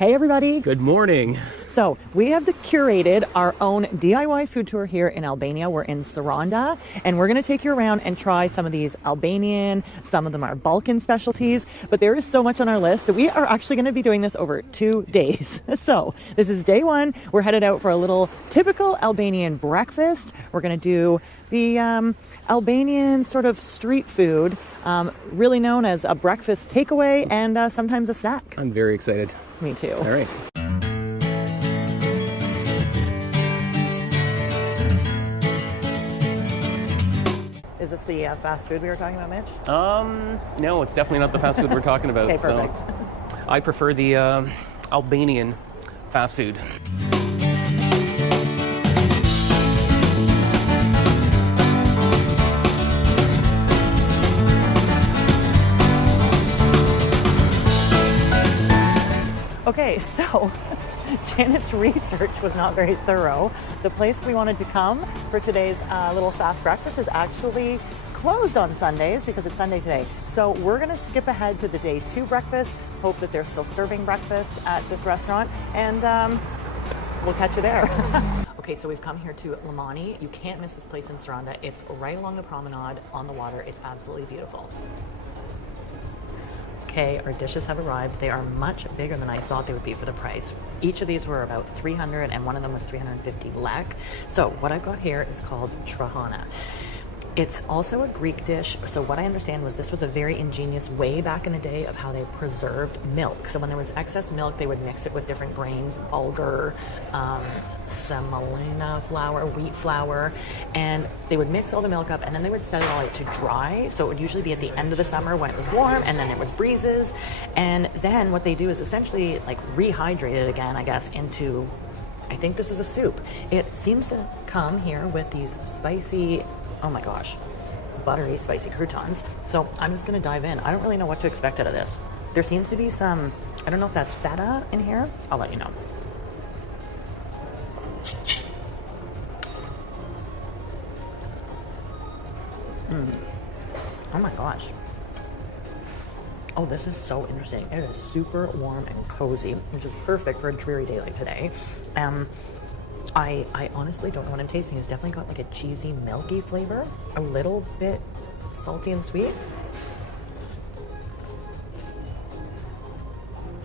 Hey everybody. Good morning. So we have curated our own DIY food tour here in Albania. We're in Saranda and we're going to take you around and try some of these Albanian, some of them are Balkan specialties, but there is so much on our list that we are actually going to be doing this over 2 days. So this is day one. We're headed out for a little typical Albanian breakfast. We're going to do the Albanian sort of street food, really known as a breakfast takeaway and sometimes a snack. I'm very excited. Me too. All right. Is this the fast food we were talking about, Mitch? No, it's definitely not the fast food we're talking about. Okay, perfect. So I prefer the Albanian fast food. Okay, so Janet's research was not very thorough. The place we wanted to come for today's little fast breakfast is actually closed on Sundays because it's Sunday today. So we're going to skip ahead to the day 2 breakfast, hope that they're still serving breakfast at this restaurant, and we'll catch you there. Okay, so we've come here to Limani. You can't miss this place in Saranda. It's right along the promenade on the water. It's absolutely beautiful. Okay, our dishes have arrived. They are much bigger than I thought they would be for the price. Each of these were about 300 and one of them was 350 lek. So what I've got here is called trahana. It's also a Greek dish. So what I understand was this was a very ingenious way back in the day of how they preserved milk. So when there was excess milk, they would mix it with different grains, bulgur, semolina flour, wheat flour, and they would mix all the milk up and then they would set it all out to dry. So it would usually be at the end of the summer when it was warm and then there was breezes. And then what they do is essentially like rehydrate it again, I guess, into, I think this is a soup. It seems to come here with these spicy, oh my gosh, buttery, spicy croutons. So I'm just gonna dive in. I don't really know what to expect out of this. There seems to be some, I don't know if that's feta in here. I'll let you know. Oh my gosh. Oh, this is so interesting. It is super warm and cozy, which is perfect for a dreary day like today. I honestly don't know what I'm tasting. It's definitely got like a cheesy, milky flavor, a little bit salty and sweet.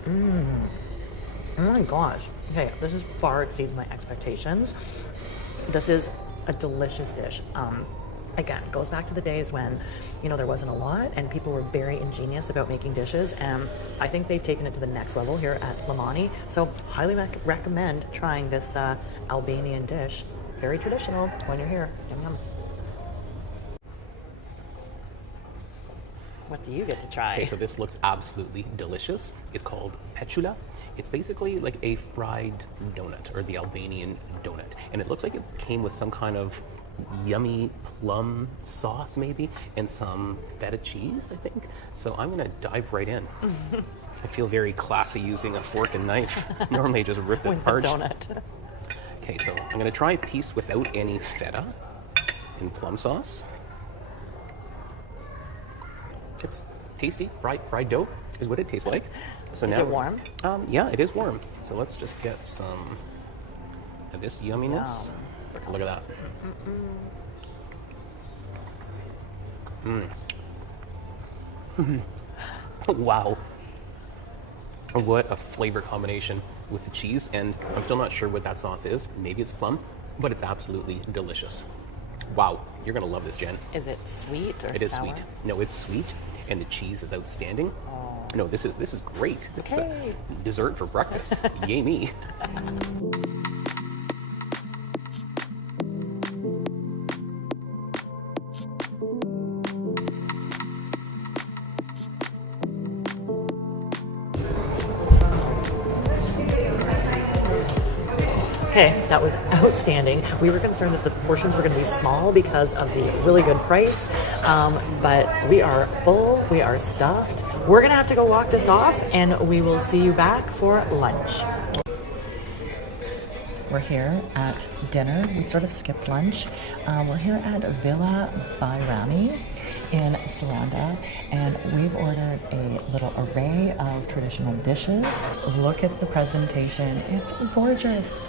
Oh my gosh. Okay, this is far exceeds my expectations. This is a delicious dish. Again, it goes back to the days when, you know, there wasn't a lot and people were very ingenious about making dishes, and I think they've taken it to the next level here at Limani. So highly recommend trying this Albanian dish. Very traditional when you're here. Yum yum. What do you get to try? Okay, so this looks absolutely delicious. It's called peçula. It's basically like a fried donut, or the Albanian donut. And it looks like it came with some kind of yummy plum sauce maybe, and some feta cheese, I think. So I'm gonna dive right in. I feel very classy using a fork and knife. Normally I just rip it apart. With the donut. Okay, so I'm gonna try a piece without any feta and plum sauce. It's tasty. Fried dough is what it tastes like. So is now, it warm? Yeah, it is warm. So let's just get some of this yumminess. Yum. Look at that. Wow. What a flavor combination with the cheese, and I'm still not sure what that sauce is. Maybe it's plum, but it's absolutely delicious. Wow, you're gonna love this, Jen. Is it sweet or sour? It is sweet. No, it's sweet, and the cheese is outstanding. Oh. No, this is great. This is Okay. a dessert for breakfast. Yay me. Okay, that was outstanding. We were concerned that the portions were going to be small because of the really good price, but we are full, we are stuffed. We're going to have to go walk this off, and we will see you back for lunch. We're here at dinner. We sort of skipped lunch. We're here at Villa Bayrami. in Saranda, and we've ordered a little array of traditional dishes. Look at the presentation. It's gorgeous.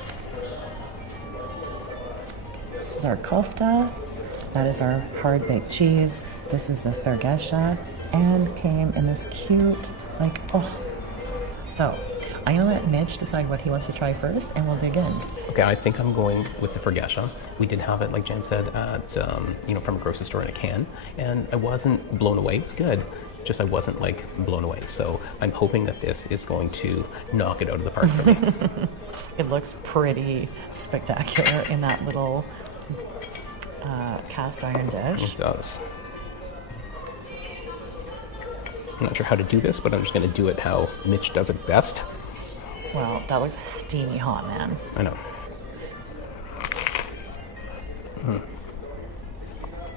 This is our kofta. That is our hard-baked cheese. This is the fergesha, and came in this cute, like, oh. So, I'm gonna let Mitch decide what he wants to try first, and we'll dig in. Okay, I think I'm going with the fergesha. We did have it, like Jen said, at from a grocery store in a can, and I wasn't blown away. It was good, just I wasn't like blown away. So I'm hoping that this is going to knock it out of the park for me. It looks pretty spectacular in that little cast iron dish. It does. I'm not sure how to do this, but I'm just going to do it how Mitch does it best. Well, that looks steamy hot, man. I know.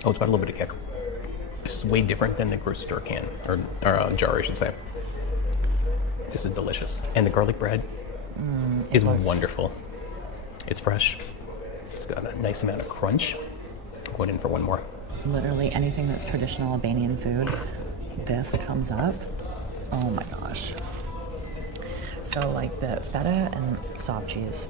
Oh, it's got a little bit of kick. This is way different than the grocery store can, or jar, I should say. This is delicious. And the garlic bread is wonderful. It's fresh. It's got a nice amount of crunch. Going in for one more. Literally anything that's traditional Albanian food, this comes up. Oh my gosh. So like the feta and soft cheese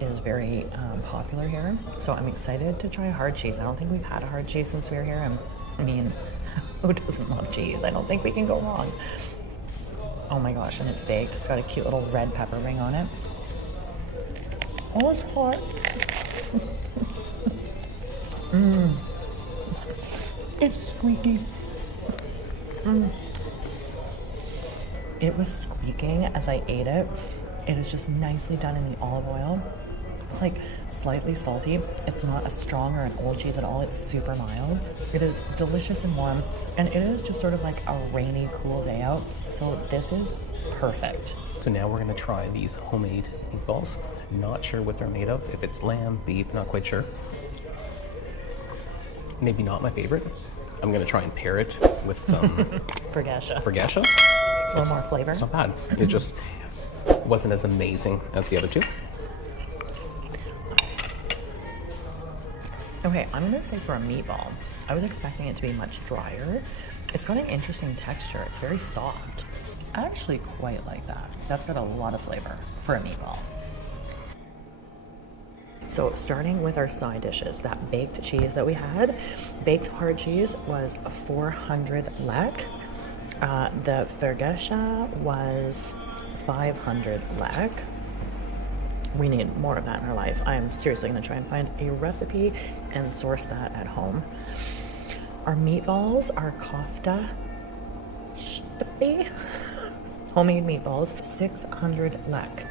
is very popular here. So I'm excited to try hard cheese. I don't think we've had a hard cheese since we were here. And I mean, who doesn't love cheese? I don't think we can go wrong. Oh my gosh, and it's baked. It's got a cute little red pepper ring on it. Oh, it's hot. It's squeaky. It was squeaking as I ate it. It is just nicely done in the olive oil. It's like slightly salty. It's not a strong or an old cheese at all. It's super mild. It is delicious and warm, and it is just sort of like a rainy, cool day out. So this is perfect. So now we're going to try these homemade meatballs. Not sure what they're made of. If it's lamb, beef, not quite sure. Maybe not my favorite. I'm going to try and pair it with some Fergesha. Fergesha. A little more flavor. It's not bad. It just wasn't as amazing as the other two. Okay, I'm going to say for a meatball, I was expecting it to be much drier. It's got an interesting texture. It's very soft. I actually quite like that. That's got a lot of flavor for a meatball. So starting with our side dishes, that baked cheese that we had, baked hard cheese was 400 lek. The fergesha was 500 lek. We need more of that in our life. I'm seriously going to try and find a recipe and source that at home. Our meatballs are kofta homemade meatballs, 600 lek.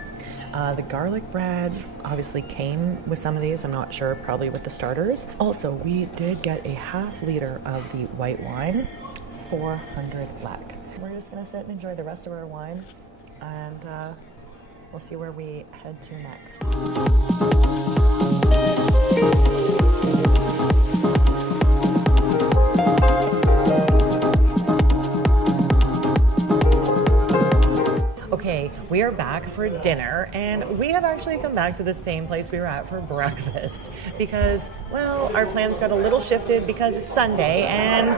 The garlic bread obviously came with some of these. I'm not sure, probably with the starters. Also, we did get a half liter of the white wine, 400 lek. We're just going to sit and enjoy the rest of our wine, and we'll see where we head to next. Okay, we are back for dinner, and we have actually come back to the same place we were at for breakfast because, well, our plans got a little shifted because it's Sunday, and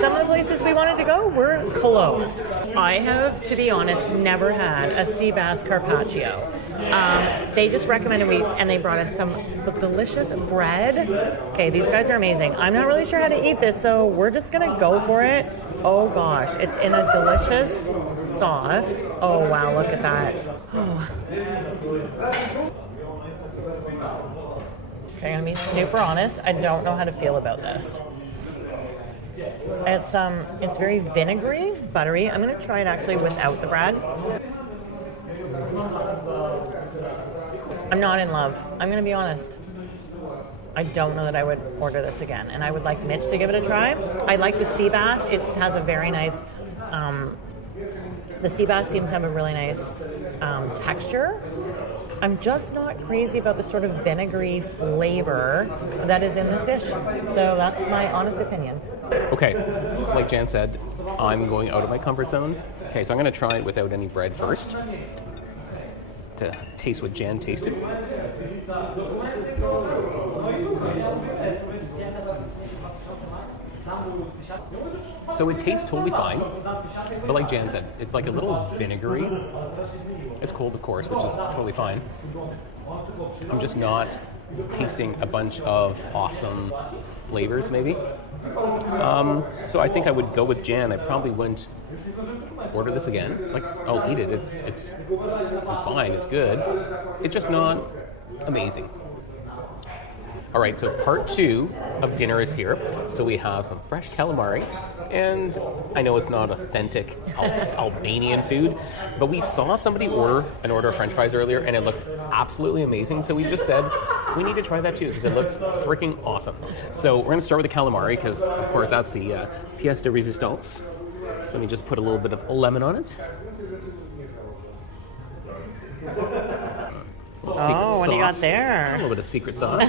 some of the places we wanted to go were closed. I have, to be honest, never had a sea bass carpaccio. They just recommended and they brought us some delicious bread. Okay, these guys are amazing. I'm not really sure how to eat this, so we're just gonna go for it. Oh gosh, it's in a delicious sauce. Oh wow, look at that. Oh. Okay, I'm gonna be super honest. I don't know how to feel about this. It's very vinegary, buttery. I'm gonna try it actually without the bread. I'm not in love. I'm gonna be honest. I don't know that I would order this again, and I would like Mitch to give it a try. I like the sea bass. It has a very nice, the sea bass seems to have a really nice texture. I'm just not crazy about the sort of vinegary flavor that is in this dish. So that's my honest opinion. Okay, so like Jan said, I'm going out of my comfort zone. Okay, so I'm going to try it without any bread first to taste what Jan tasted. So it tastes totally fine, but like Jan said, it's like a little vinegary. It's cold, of course, which is totally fine. I'm just not tasting a bunch of awesome flavors, maybe. So I think I would go with Jan. I probably wouldn't order this again. Like, I'll eat it. It's fine. It's good. It's just not amazing. All right, so part 2 of dinner is here. So we have some fresh calamari, and I know it's not authentic Albanian food, but we saw somebody order of French fries earlier, and it looked absolutely amazing. So we just said we need to try that too because it looks freaking awesome. So we're gonna start with the calamari because, of course, that's the pièce de résistance. Let me just put a little bit of lemon on it. Oh, what do you got there? A little bit of secret sauce.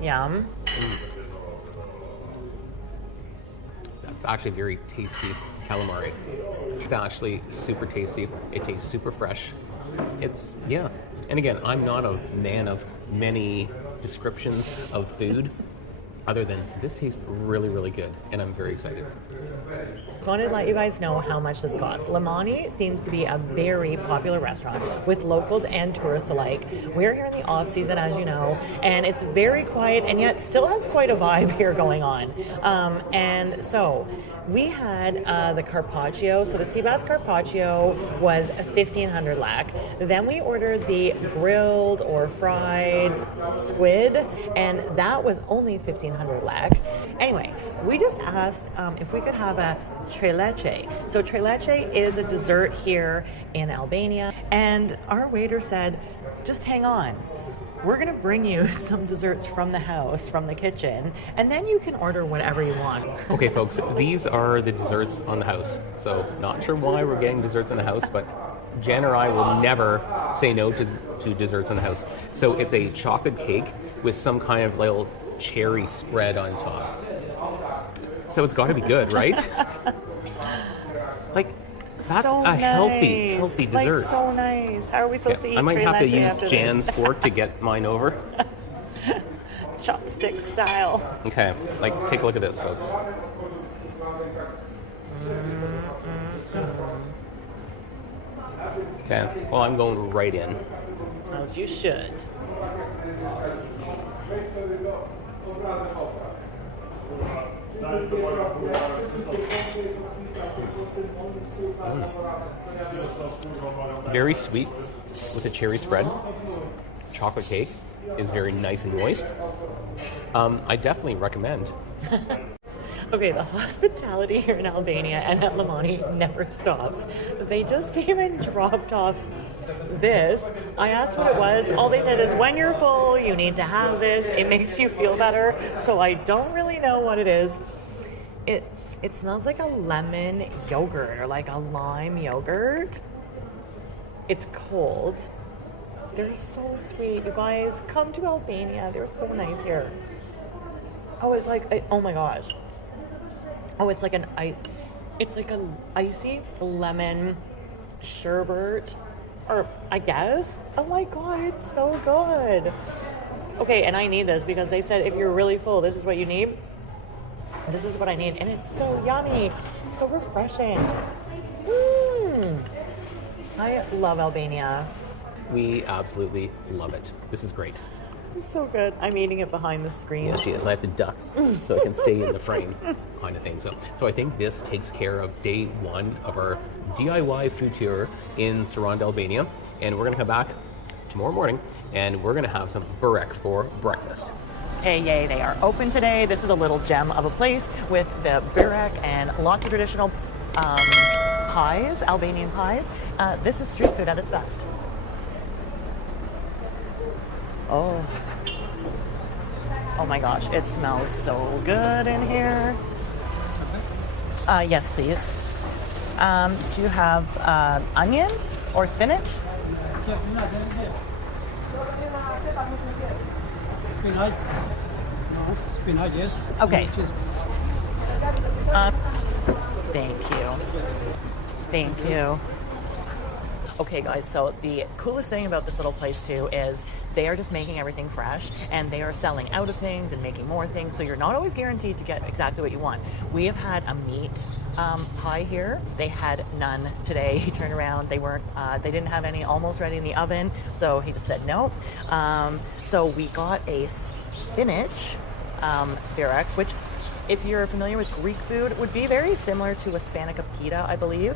Yum. That's actually very tasty calamari. It's actually super tasty. It tastes super fresh. It's, yeah. And again, I'm not a man of many descriptions of food other than this tastes really, really good, and I'm very excited. So I wanted to let you guys know how much this costs. Limani seems to be a very popular restaurant with locals and tourists alike. We're here in the off season, as you know, and it's very quiet and yet still has quite a vibe here going on. And so we had the carpaccio. So the sea bass carpaccio was 1,500 lek. Then we ordered the grilled or fried squid, and that was only 1,500 lek. Anyway, we just asked if we could have a Trilece. So Trilece is a dessert here in Albania, and our waiter said, just hang on. We're going to bring you some desserts from the house, from the kitchen, and then you can order whatever you want. Okay, folks, these are the desserts on the house. So not sure why we're getting desserts in the house, but Jen or I will never say no to desserts in the house. So it's a chocolate cake with some kind of little cherry spread on top. So it's got to be good, right? Like, that's so a nice. healthy dessert. Like, so nice. How are we supposed to eat I might have to Trilece use Jan's fork to get mine over. Chopstick style. Okay, like, take a look at this, folks. Okay, well, I'm going right in. As you should. Very sweet with a cherry spread. Chocolate cake is very nice and moist. I definitely recommend. Okay, the hospitality here in Albania and at Limani never stops. They just came and dropped off this. I asked what it was. All they said is, when you're full, you need to have this. It makes you feel better. So I don't really know what it is. It smells like a lemon yogurt or like a lime yogurt. It's cold. They're so sweet. You guys, come to Albania. They're so nice here. Oh, it's like, oh my gosh. Oh, it's like an icy lemon sherbet, or I guess. Oh my god, it's so good. Okay, and I need this because they said if you're really full, this is what you need. This is what I need, and it's so yummy, so refreshing. I love Albania. We absolutely love it. This is great. It's so good. I'm eating it behind the screen. Yeah, she is. I have to duck so it can stay in the frame, kind of thing. So I think this takes care of day 1 of our DIY food tour in Saranda, Albania. And we're going to come back tomorrow morning, and we're going to have some byrek for breakfast. Hey, yay, they are open today. This is a little gem of a place with the byrek and lots of traditional pies, Albanian pies. This is street food at its best. Oh my gosh, it smells so good in here. Yes, please. Do you have onion or spinach? Spinach, yes. Okay. Thank you. Thank you. Okay guys, so the coolest thing about this little place too is they are just making everything fresh, and they are selling out of things and making more things, so you're not always guaranteed to get exactly what you want. We have had a meat pie here. They had none today. He turned around, they didn't have any almost ready in the oven, so he just said no. So we got a spinach byrek, which, if you're familiar with Greek food, would be very similar to a spanica pita, I believe.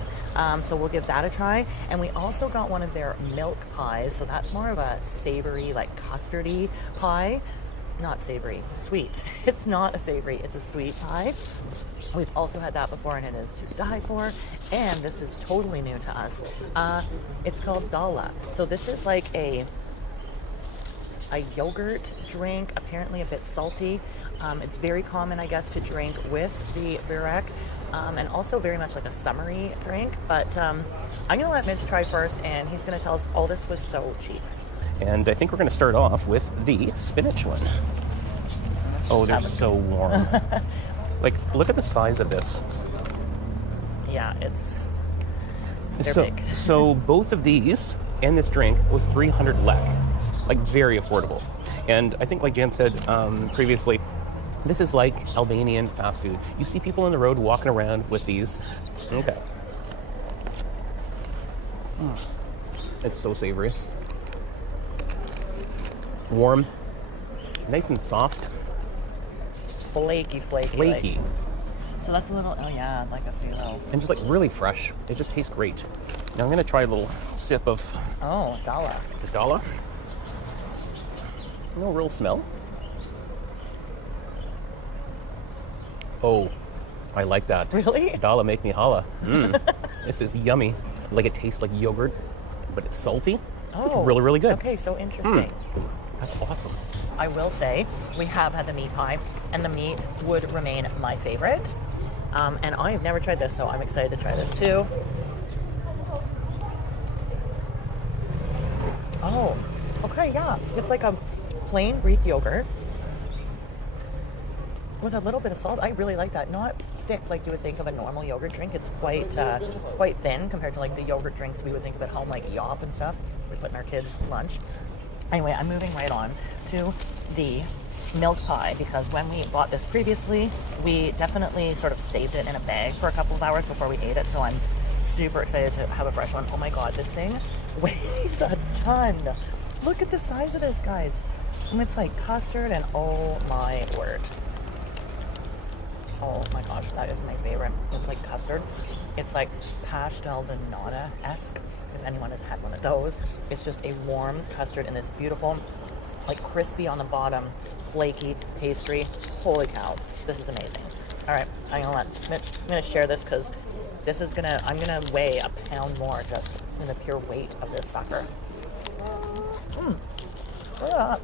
So we'll give that a try. And we also got one of their milk pies. So that's more of a savory, like custardy pie. Not savory, sweet. It's not a savory, it's a sweet pie. We've also had that before, and it is to die for. And this is totally new to us. It's called dala. So this is like a yogurt drink, apparently a bit salty. It's very common, I guess, to drink with the byrek, and also very much like a summery drink. But I'm going to let Mitch try first, and he's going to tell us all this was so cheap. And I think we're going to start off with the spinach one. Oh, they're so warm. Like, look at the size of this. Yeah, they're big. So both of these and this drink was 300 lek. Like, very affordable. And I think, like Jan said previously, this is like Albanian fast food. You see people on the road walking around with these. Okay. It's so savory. Warm. Nice and soft. Flaky. Flaky. So that's a little, oh yeah, like a phyllo. And just like really fresh. It just tastes great. Now I'm going to try a little sip of dala. The dala. No real smell. Oh, I like that. Really? Dala make me holla. This is yummy. Like, it tastes like yogurt, but it's salty. Oh, it's really, really good. Okay, so interesting. That's awesome. I will say, we have had the meat pie, and the meat would remain my favorite. And I have never tried this, so I'm excited to try this too. Oh, okay, yeah. It's like a plain Greek yogurt with a little bit of salt. I really like that. Not thick like you would think of a normal yogurt drink. It's quite thin compared to like the yogurt drinks we would think of at home, like yop and stuff we put in our kids' lunch. Anyway, I'm moving right on to the milk pie, because when we bought this previously, we definitely sort of saved it in a bag for a couple of hours before we ate it, so I'm super excited to have a fresh one. Oh my god, this thing weighs a ton. Look at the size of this, guys. And it's like custard, and oh my word. Oh my gosh, that is my favorite. It's like custard. It's like pastel de nata-esque, if anyone has had one of those. It's just a warm custard in this beautiful, like crispy on the bottom, flaky pastry. Holy cow, this is amazing. All right, I'm gonna share this, because this is I'm gonna weigh a pound more just in the pure weight of this sucker. Look at that.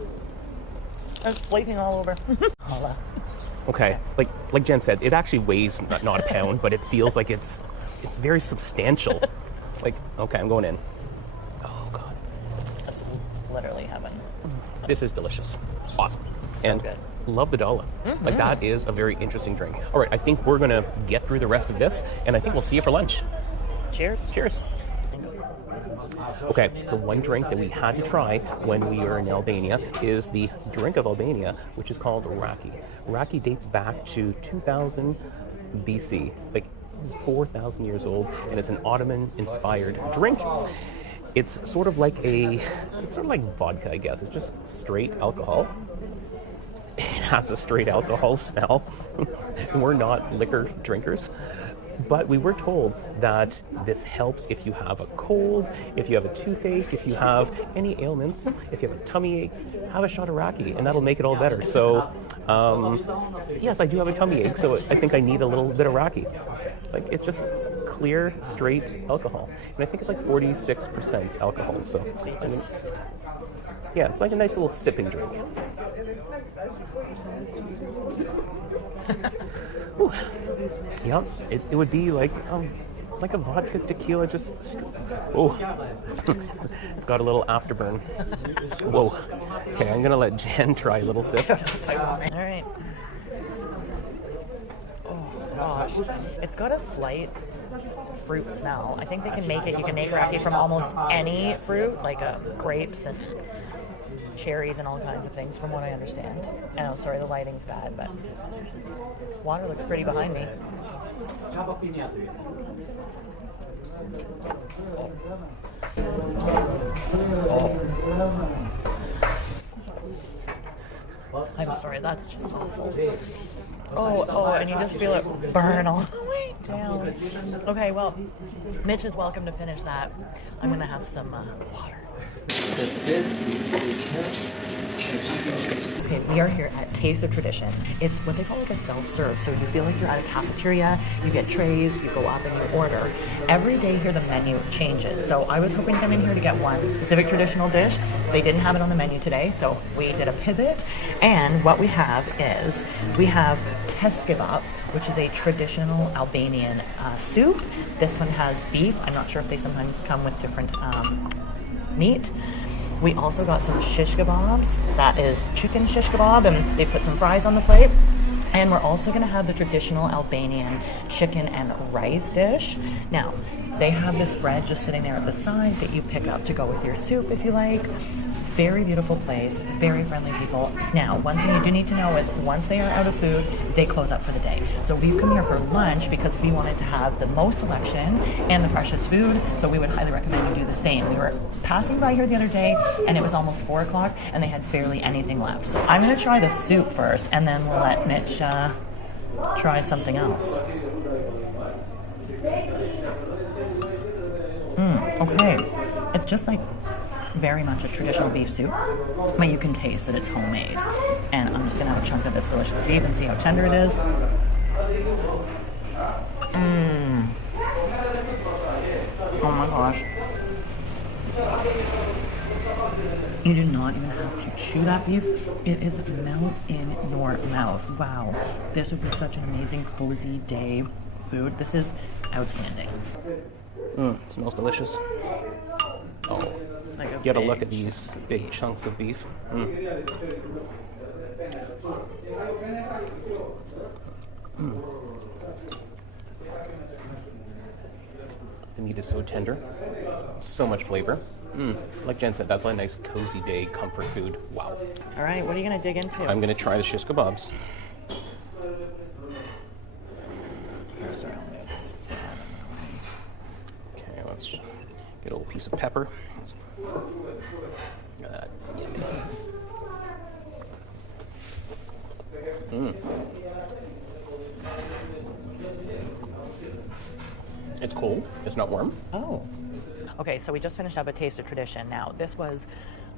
It's flaking all over. Holla. Okay, like Jen said, it actually weighs not a pound, but it feels like it's very substantial. Like, okay, I'm going in. Oh god, That's literally heaven. this is delicious, awesome, So and good. love the dala. Like, that is a very interesting drink. All right, I think we're gonna get through the rest of this, and I think we'll see you for lunch. Cheers. Cheers. Okay, so one drink that we had to try when we were in Albania is the drink of Albania, which is called raki. Raki dates back to 2000 BC, like it's 4,000 years old, and it's an Ottoman-inspired drink. It's sort of like vodka, I guess. It's just straight alcohol. It has a straight alcohol smell. We're not liquor drinkers. But we were told that this helps if you have a cold, if you have a toothache, if you have any ailments, if you have a tummy ache, have a shot of raki, and that'll make it all better. So, yes, I do have a tummy ache, so I think I need a little bit of raki. Like, it's just clear, straight alcohol. And I think it's like 46% alcohol, so... yeah, it's like a nice little sipping drink. Yeah, it would be like a vodka tequila, just oh, it's got a little afterburn. Whoa. Okay, I'm gonna let Jen try a little sip. All right. Oh God. gosh. It's got a slight fruit smell. I think they can make it, you can make raki from almost any fruit, like grapes and cherries and all kinds of things, from what I understand. And oh, sorry, the lighting's bad, but water looks pretty behind me. I'm sorry, that's just awful. Oh, and you just feel it burn all the way down. Okay, well, Mitch is welcome to finish that. I'm gonna have some water. Okay, we are here at Taste of Tradition. It's what they call like a self-serve, so you feel like you're at a cafeteria, you get trays, you go up and you order. Every day here the menu changes, so I was hoping to come in here to get one specific traditional dish. They didn't have it on the menu today, so we did a pivot, and what we have is, we have teskebab, which is a traditional Albanian soup. This one has beef. I'm not sure if they sometimes come with different meat. We also got some shish kebabs. That is chicken shish kebab, and they put some fries on the plate. And we're also going to have the traditional Albanian chicken and rice dish. Now, they have this bread just sitting there at the side that you pick up to go with your soup if you like. Very beautiful place, very friendly people. Now, one thing you do need to know is once they are out of food, they close up for the day. So we've come here for lunch because we wanted to have the most selection and the freshest food, so we would highly recommend you do the same. We were passing by here the other day, and it was almost 4 o'clock, and they had barely anything left. So I'm gonna try the soup first, and then we'll let Mitch try something else. Okay, it's just like very much a traditional beef soup, but you can taste that it's homemade. And I'm just gonna have a chunk of this delicious beef and see how tender it is. Oh my gosh. You do not even have to chew that beef. It is melt in your mouth. Wow. This would be such an amazing, cozy day food. This is outstanding. It smells delicious. Oh. Get a look at these big chunks of beef. The meat is so tender, so much flavor. Like Jen said, that's a nice cozy day comfort food. Wow. All right, what are you gonna dig into? I'm gonna try the shish kebabs. Okay, let's get a little piece of pepper. Look at that. Yummy. It's cold. It's not warm. Oh. Okay, so we just finished up a Taste of Tradition. Now, this was,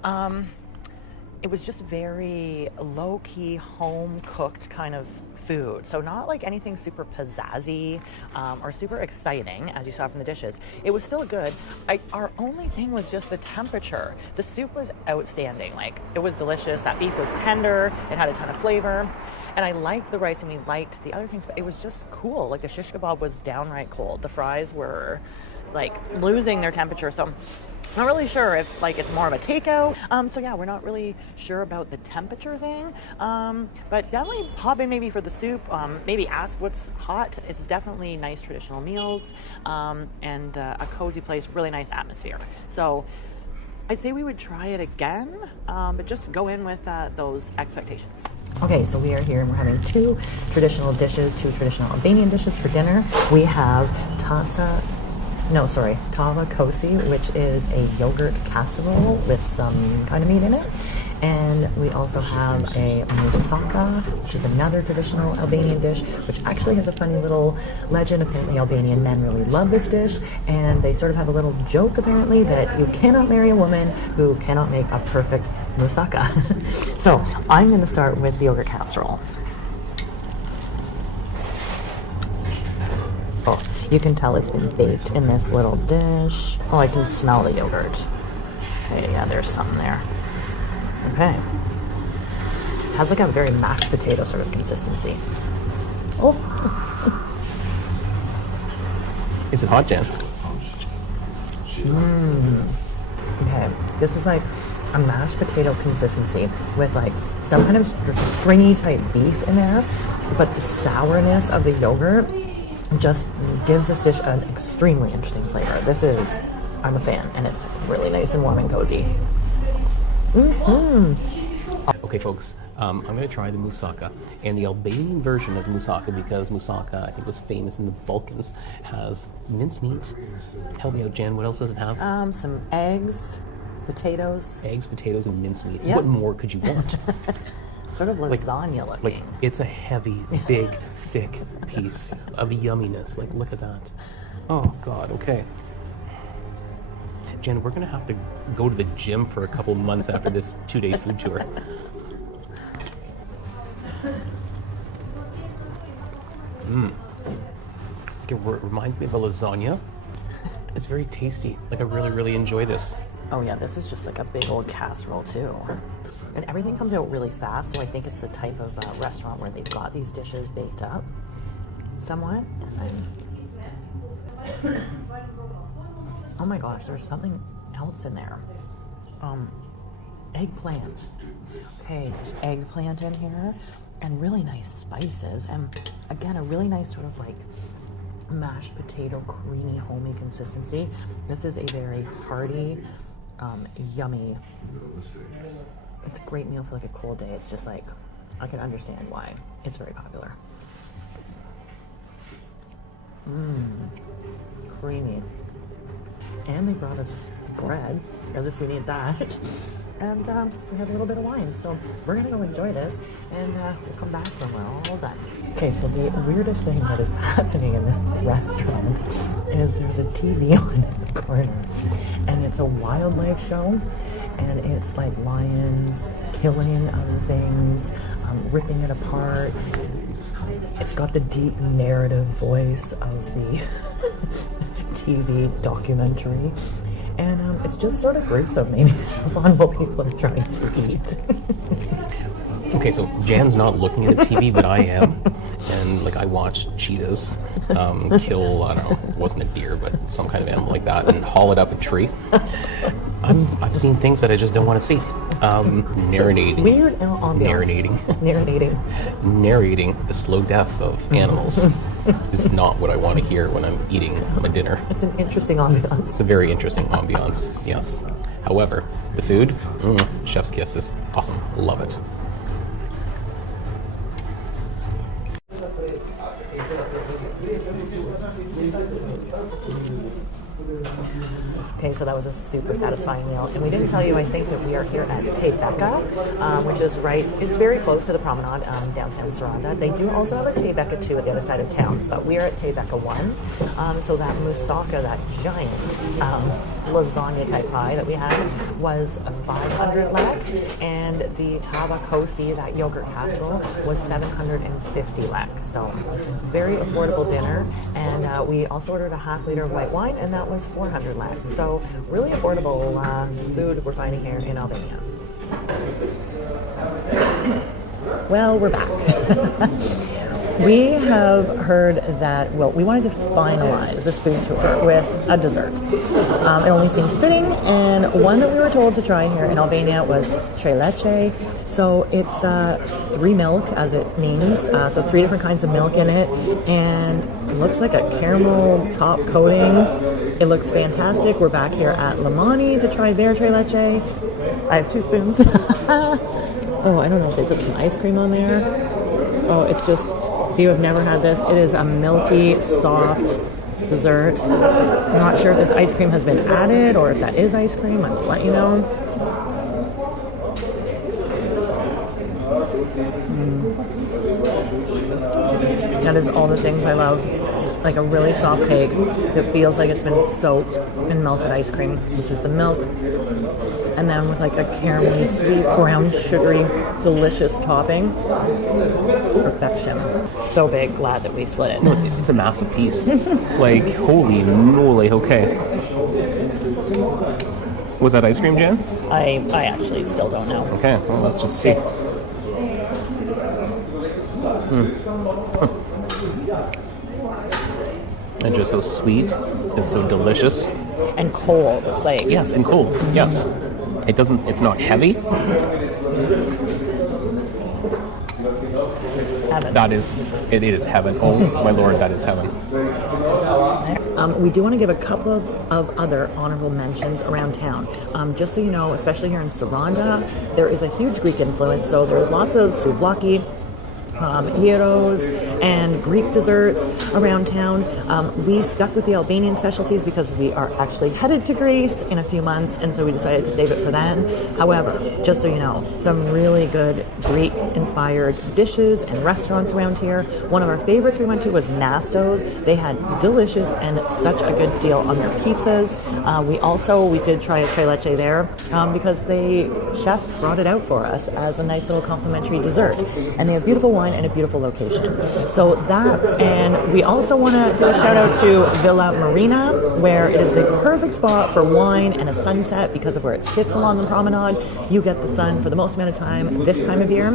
it was just very low-key, home-cooked kind of food. So not like anything super pizzazzy or super exciting, as you saw from the dishes. It was still good. Our only thing was just the temperature. The soup was outstanding. Like, it was delicious. That beef was tender. It had a ton of flavor. And I liked the rice and we liked the other things, but it was just cool. Like, the shish kebab was downright cold. The fries were like losing their temperature. So I'm not really sure if like it's more of a takeout. So yeah, we're not really sure about the temperature thing. But definitely pop in maybe for the soup. Maybe ask what's hot. It's definitely nice traditional meals and a cozy place, really nice atmosphere. So I'd say we would try it again, but just go in with those expectations. Okay, so we are here and we're having two traditional Albanian dishes for dinner. We have Tave Kosi, which is a yogurt casserole with some kind of meat in it. And we also have a moussaka, which is another traditional Albanian dish, which actually has a funny little legend. Apparently Albanian men really love this dish, and they sort of have a little joke apparently that you cannot marry a woman who cannot make a perfect moussaka. So I'm going to start with the yogurt casserole. Oh, you can tell it's been baked in this little dish. Oh, I can smell the yogurt. Okay, yeah, there's some there. Okay. It has like a very mashed potato sort of consistency. Oh. Is it hot, Jen? Okay. This is like a mashed potato consistency with like some kind of stringy type beef in there, but the sourness of the yogurt just gives this dish an extremely interesting flavor. I'm a fan, and it's really nice and warm and cozy. Okay, folks, I'm going to try the moussaka. And the Albanian version of the moussaka, because moussaka, I think, was famous in the Balkans, has mincemeat. Help me out, Jan. What else does it have? Some eggs, potatoes. Eggs, potatoes, and mincemeat. Yep. What more could you want? Sort of lasagna looking. Like, it's a heavy, big, thick piece of yumminess. Like, look at that. Oh, God, okay. Jen, we're going to have to go to the gym for a couple months after this 2-day food tour. Like, it reminds me of a lasagna. It's very tasty. Like, I really, really enjoy this. Oh yeah, this is just like a big old casserole too. And everything comes out really fast, so I think it's the type of restaurant where they've got these dishes baked up somewhat. And oh my gosh, there's something else in there. Eggplant. Okay, there's eggplant in here, and really nice spices, and again, a really nice sort of like mashed potato, creamy, homey consistency. This is a very hearty, yummy. It's a great meal for like a cold day. It's just like, I can understand why it's very popular. Creamy. And they brought us bread, as if we need that. And we have a little bit of wine. So we're gonna go enjoy this, and we'll come back when we're all done. Okay, so the weirdest thing that is happening in this restaurant is there's a TV on in the corner, and it's a wildlife show, and it's like lions killing other things, ripping it apart. It's got the deep narrative voice of the TV documentary. And it's just sort of gruesome, maybe, on what people are trying to eat. Okay, so Jan's not looking at the TV, but I am. And, like, I watched cheetahs kill, I don't know, it wasn't a deer, but some kind of animal like that, and haul it up a tree. I've seen things that I just don't want to see. Narrating. So weird ambiance. Narrating the slow death of animals is not what I want to hear when I'm eating my dinner. It's an interesting ambiance. It's a very interesting ambiance, yes. However, the food, chef's kiss, is awesome. Love it. Okay, so that was a super satisfying meal. And we didn't tell you, I think, that we are here at Tave Kosi, which is it's very close to the promenade, downtown Saranda. They do also have a Tave Kosi 2 at the other side of town, but we are at Tave Kosi 1. So that moussaka, that giant lasagna type pie that we had, was 500 lek, and the Tave Kosi, that yogurt casserole, was 750 lek. So very affordable dinner. And we also ordered a half liter of white wine, and that was 400 lek. So really affordable food we're finding here in Albania. Well, we're back. We have heard that, we wanted to finalize this food tour with a dessert. It only seems fitting, and one that we were told to try here in Albania was Trilece. So it's 3 milk, as it means, so 3 different kinds of milk in it, and it looks like a caramel top coating. It looks fantastic. We're back here at Limani to try their Trilece. I have 2 spoons. Oh, I don't know if they put some ice cream on there. Oh, it's just, if you have never had this, it is a milky, soft dessert. I'm not sure if this ice cream has been added or if that is ice cream. I will let you know. That is all the things I love. Like a really soft cake that feels like it's been soaked in melted ice cream, which is the milk. And then with like a caramelly, sweet, brown, sugary, delicious topping. Perfection. So big, glad that we split it. No, it's a massive piece. Like, holy moly, okay. Was that ice cream, Jan? I actually still don't know. Okay, well, let's just see. And just so sweet, it's so delicious. And cold, it's like... Yes, and cold, yes. It's not heavy. Heaven. that is, it is heaven. Oh my Lord, that is heaven. We do want to give a couple of other honorable mentions around town. Just so you know, especially here in Saranda, there is a huge Greek influence. So there's lots of souvlaki, gyros, and Greek desserts around town. We stuck with the Albanian specialties because we are actually headed to Greece in a few months, and so we decided to save it for then. However, just so you know, some really good Greek-inspired dishes and restaurants around here. One of our favorites we went to was Nasto's. They had delicious and such a good deal on their pizzas. We did try a Trilece there because the chef brought it out for us as a nice little complimentary dessert. And they have beautiful wine and a beautiful location. So that, and we also want to do a shout out to Villa Marina, where it is the perfect spot for wine and a sunset because of where it sits along the promenade. You get the sun for the most amount of time this time of year.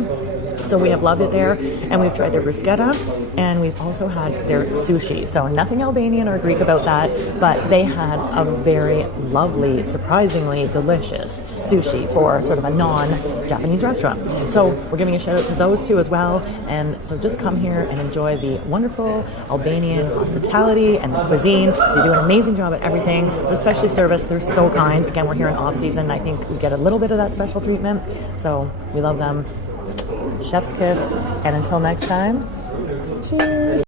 So we have loved it there, and we've tried their bruschetta, and we've also had their sushi. So nothing Albanian or Greek about that, but they had a very lovely, surprisingly delicious sushi for sort of a non-Japanese restaurant. So we're giving a shout out to those two as well. And so just come here and enjoy the wonderful Albanian hospitality and the cuisine. They do an amazing job at everything, but especially service. They're so kind. Again, we're here in off season. I think we get a little bit of that special treatment. So we love them. Chef's kiss, and until next time, cheers.